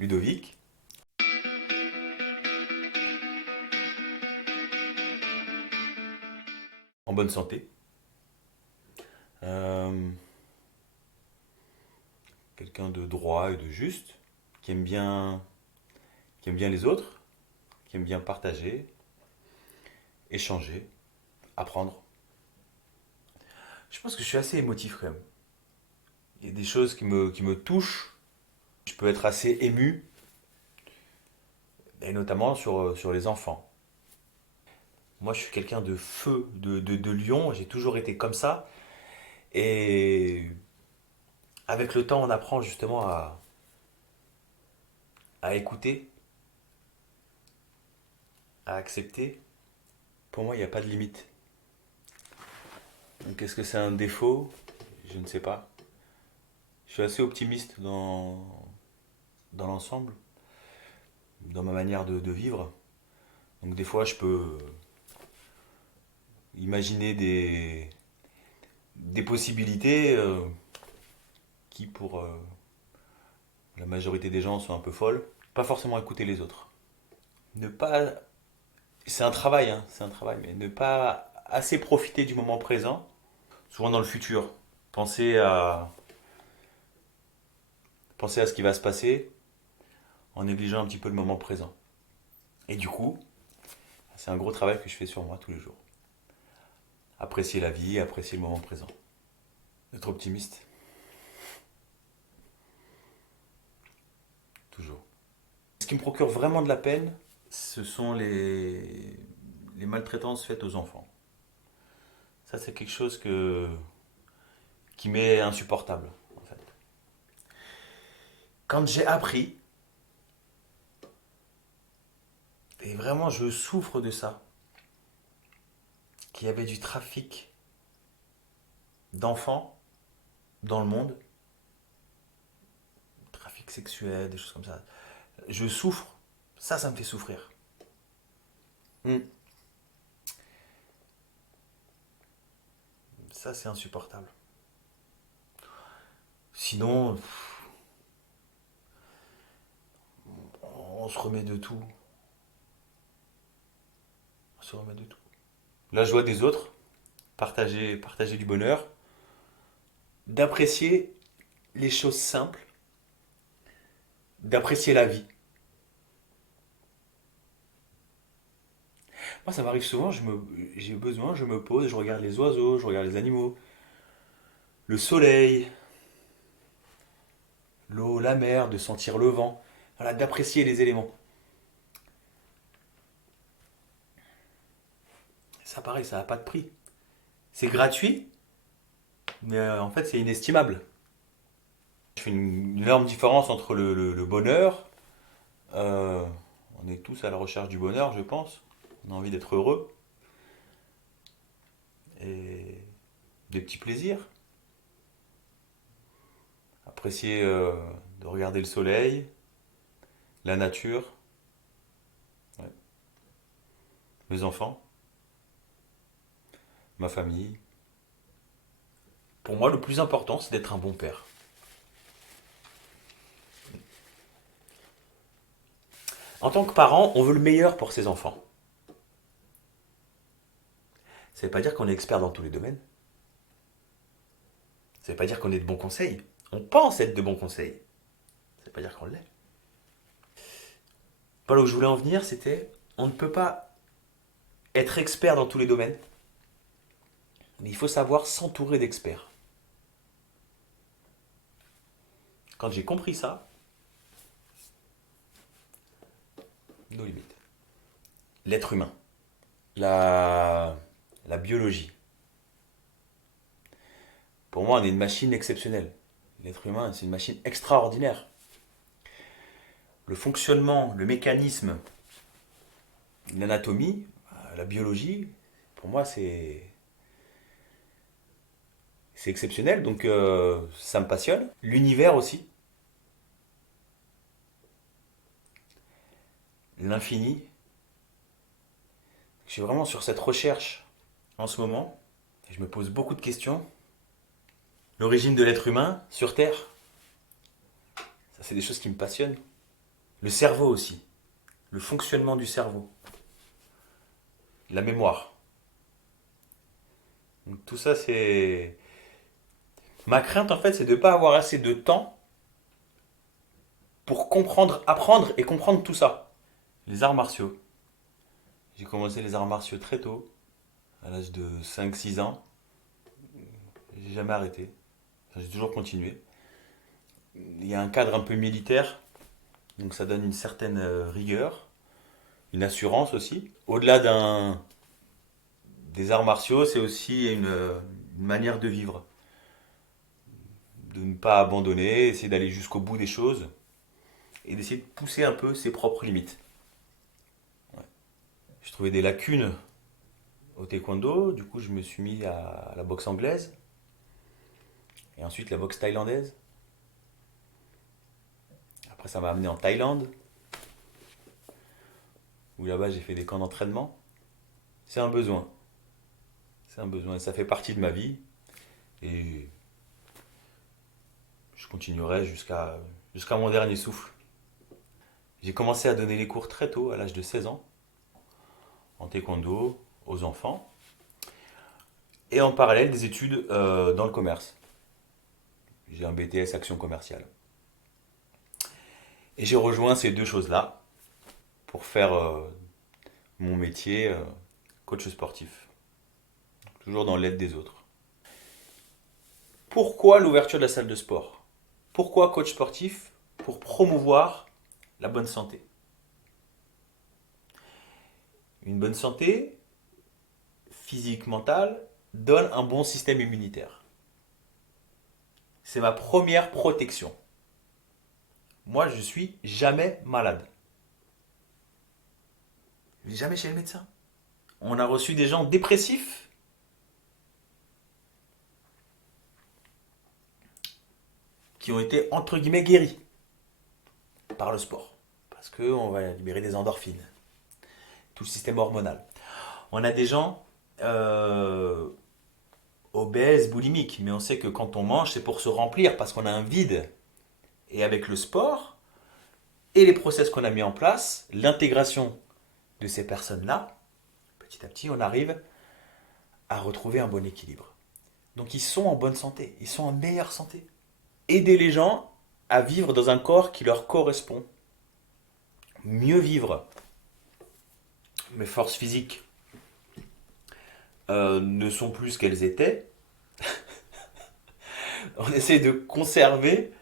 Ludovic, en bonne santé. Euh, Quelqu'un de droit et de juste, qui aime bien, qui aime bien les autres, qui aime bien partager, échanger, apprendre. Je pense que je suis assez émotif quand même. Il y a des choses qui me touchent. Je peux être assez ému, et notamment sur les enfants. Moi, je suis quelqu'un de feu, de lion. J'ai toujours été comme ça. Et avec le temps, on apprend justement à écouter, à accepter. Pour moi, il n'y a pas de limite. Donc, est-ce que c'est un défaut? Je ne sais pas. Je suis assez optimiste dans l'ensemble, dans ma manière de vivre. Donc, des fois, je peux imaginer des possibilités qui, pour la majorité des gens, sont un peu folles. Pas forcément écouter les autres. Ne pas. C'est un travail, hein, c'est un travail, mais ne pas assez profiter du moment présent, souvent dans le futur. Penser à, penser à ce qui va se passer en négligeant un petit peu le moment présent. Et du coup, c'est un gros travail que je fais sur moi tous les jours. Apprécier la vie, apprécier le moment présent. Être optimiste, toujours. Ce qui me procure vraiment de la peine, ce sont les maltraitances faites aux enfants. Ça, c'est quelque chose qui m'est insupportable, en fait. Quand j'ai appris, et vraiment je souffre de ça, qu'il y avait du trafic d'enfants dans le monde, trafic sexuel, des choses comme ça. Je souffre. Ça me fait souffrir. Hmm. Ça, c'est insupportable. Sinon, on se remet de tout. On se remet de tout. La joie des autres, partager du bonheur, d'apprécier les choses simples, d'apprécier la vie. Moi, ça m'arrive souvent, j'ai besoin, je me pose, je regarde les oiseaux, je regarde les animaux, le soleil, l'eau, la mer, de sentir le vent, voilà, d'apprécier les éléments. Ça, pareil, ça n'a pas de prix. C'est gratuit, mais en fait, c'est inestimable. Je fais une énorme différence entre le bonheur. Euh, on est tous à la recherche du bonheur, je pense. On a envie d'être heureux. Et des petits plaisirs. Apprécier de regarder le soleil, la nature, ouais, mes enfants, ma famille. Pour moi, le plus important, c'est d'être un bon père. En tant que parent, on veut le meilleur pour ses enfants. Ça ne veut pas dire qu'on est expert dans tous les domaines. Ça ne veut pas dire qu'on est de bons conseils. On pense être de bons conseils. Ça ne veut pas dire qu'on l'est. Pas là où je voulais en venir, c'était on ne peut pas être expert dans tous les domaines, mais il faut savoir s'entourer d'experts. Quand j'ai compris ça, nos limites. L'être humain, la, la biologie. Pour moi, on est une machine exceptionnelle. L'être humain, c'est une machine extraordinaire. Le fonctionnement, le mécanisme, l'anatomie, la biologie, pour moi, c'est exceptionnel. Donc, ça me passionne. L'univers aussi, l'infini. Je suis vraiment sur cette recherche en ce moment. Et je me pose beaucoup de questions. L'origine de l'être humain sur Terre, ça, c'est des choses qui me passionnent. Le cerveau aussi, le fonctionnement du cerveau, la mémoire. Donc tout ça, c'est... Ma crainte, en fait, c'est de ne pas avoir assez de temps pour comprendre, apprendre et comprendre tout ça. Les arts martiaux. J'ai commencé les arts martiaux très tôt, à l'âge de 5 6 ans. J'ai jamais arrêté. Enfin, j'ai toujours continué. Il y a un cadre un peu militaire, donc ça donne une certaine rigueur, une assurance aussi. Au-delà des arts martiaux, c'est aussi une manière de vivre, de ne pas abandonner, essayer d'aller jusqu'au bout des choses et d'essayer de pousser un peu ses propres limites. Ouais. Je trouvais des lacunes au taekwondo, du coup je me suis mis à la boxe anglaise et ensuite la boxe thaïlandaise. Après ça m'a amené en Thaïlande, où là-bas j'ai fait des camps d'entraînement. C'est un besoin, c'est un besoin et ça fait partie de ma vie et je continuerai jusqu'à mon dernier souffle. J'ai commencé à donner les cours très tôt, à l'âge de 16 ans, en taekwondo, aux enfants, et en parallèle des études dans le commerce. J'ai un BTS Action Commerciale. Et j'ai rejoint ces deux choses-là pour faire mon métier coach sportif, toujours dans l'aide des autres. Pourquoi l'ouverture de la salle de sport? Pourquoi coach sportif? Pour promouvoir la bonne santé. Une bonne santé, physique, mentale, donne un bon système immunitaire. C'est ma première protection. Moi, je suis jamais malade. Je vais jamais chez le médecin. On a reçu des gens dépressifs qui ont été entre guillemets guéris par le sport. Parce qu'on va libérer des endorphines, tout le système hormonal. On a des gens obèses, boulimiques, mais on sait que quand on mange, c'est pour se remplir parce qu'on a un vide. Et avec le sport et les process qu'on a mis en place, l'intégration de ces personnes-là, petit à petit, on arrive à retrouver un bon équilibre. Donc ils sont en bonne santé, ils sont en meilleure santé. Aider les gens à vivre dans un corps qui leur correspond. Mieux vivre. Mes forces physiques ne sont plus ce qu'elles étaient. On essaie de conserver.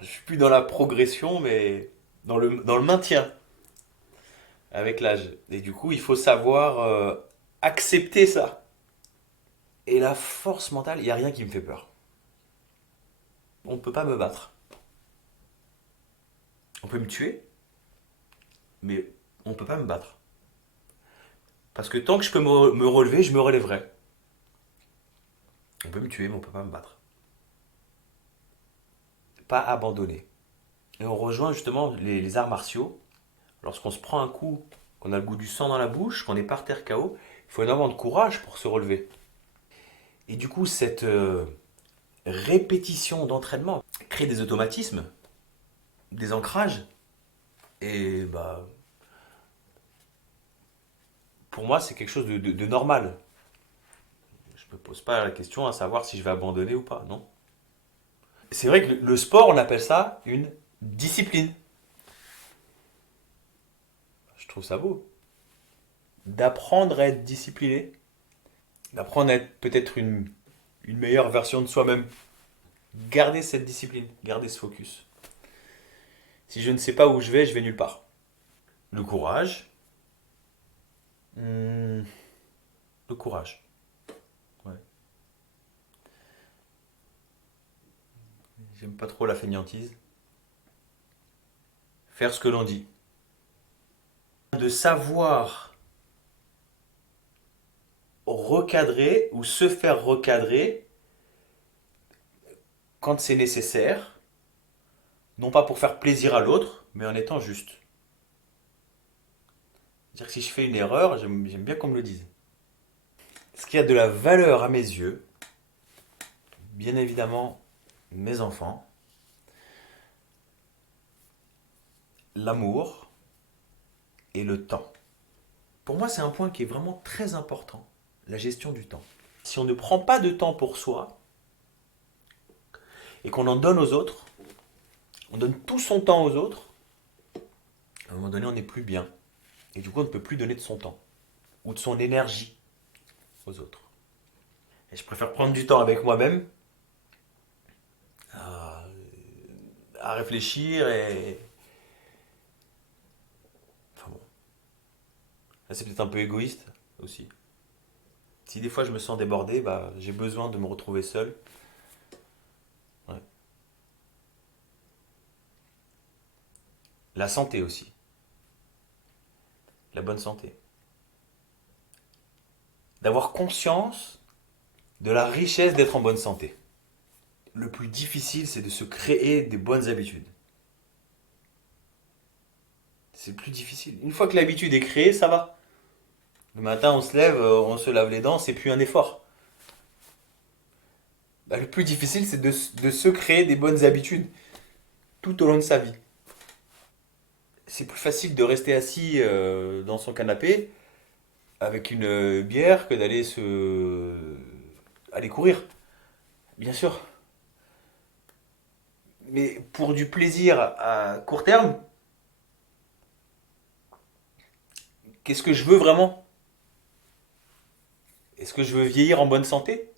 Je suis plus dans la progression, mais dans le maintien avec l'âge. Et du coup, il faut savoir accepter ça. Et la force mentale, il n'y a rien qui me fait peur. On ne peut pas me battre. On peut me tuer, mais on ne peut pas me battre. Parce que tant que je peux me relever, je me relèverai. On peut me tuer, mais on ne peut pas me battre. Pas abandonner. Et on rejoint justement les arts martiaux. Lorsqu'on se prend un coup, qu'on a le goût du sang dans la bouche, qu'on est par terre KO, il faut énormément de courage pour se relever. Et du coup, cette répétition d'entraînement crée des automatismes, des ancrages. Et bah, pour moi, c'est quelque chose de normal. Je ne me pose pas la question à savoir si je vais abandonner ou pas, non. C'est vrai que le sport, on appelle ça une discipline. Je trouve ça beau. D'apprendre à être discipliné, d'apprendre à être peut-être une meilleure version de soi-même. Garder cette discipline, garder ce focus. Si je ne sais pas où je vais nulle part. Le courage. Hmm, le courage. Ouais. J'aime pas trop la fainéantise. Faire ce que l'on dit. De savoir recadrer ou se faire recadrer quand c'est nécessaire, non pas pour faire plaisir à l'autre, mais en étant juste. C'est-à-dire que si je fais une erreur, j'aime bien qu'on me le dise. Ce qui a de la valeur à mes yeux, bien évidemment, mes enfants, l'amour et le temps. Pour moi, c'est un point qui est vraiment très important, la gestion du temps. Si on ne prend pas de temps pour soi et qu'on en donne aux autres, on donne tout son temps aux autres, à un moment donné, on n'est plus bien. Et du coup, on ne peut plus donner de son temps ou de son énergie aux autres. Et je préfère prendre du temps avec moi-même à, à réfléchir et... Enfin bon, là c'est peut-être un peu égoïste aussi. Si des fois je me sens débordé, bah, j'ai besoin de me retrouver seul. Ouais. La santé aussi, la bonne santé. D'avoir conscience de la richesse d'être en bonne santé. Le plus difficile, c'est de se créer des bonnes habitudes. C'est plus difficile. Une fois que l'habitude est créée, ça va. Le matin, on se lève, on se lave les dents, c'est plus un effort. Bah, le plus difficile, c'est de se créer des bonnes habitudes tout au long de sa vie. C'est plus facile de rester assis dans son canapé avec une bière que d'aller aller courir. Bien sûr. Mais pour du plaisir à court terme, qu'est-ce que je veux vraiment? Est-ce que je veux vieillir en bonne santé?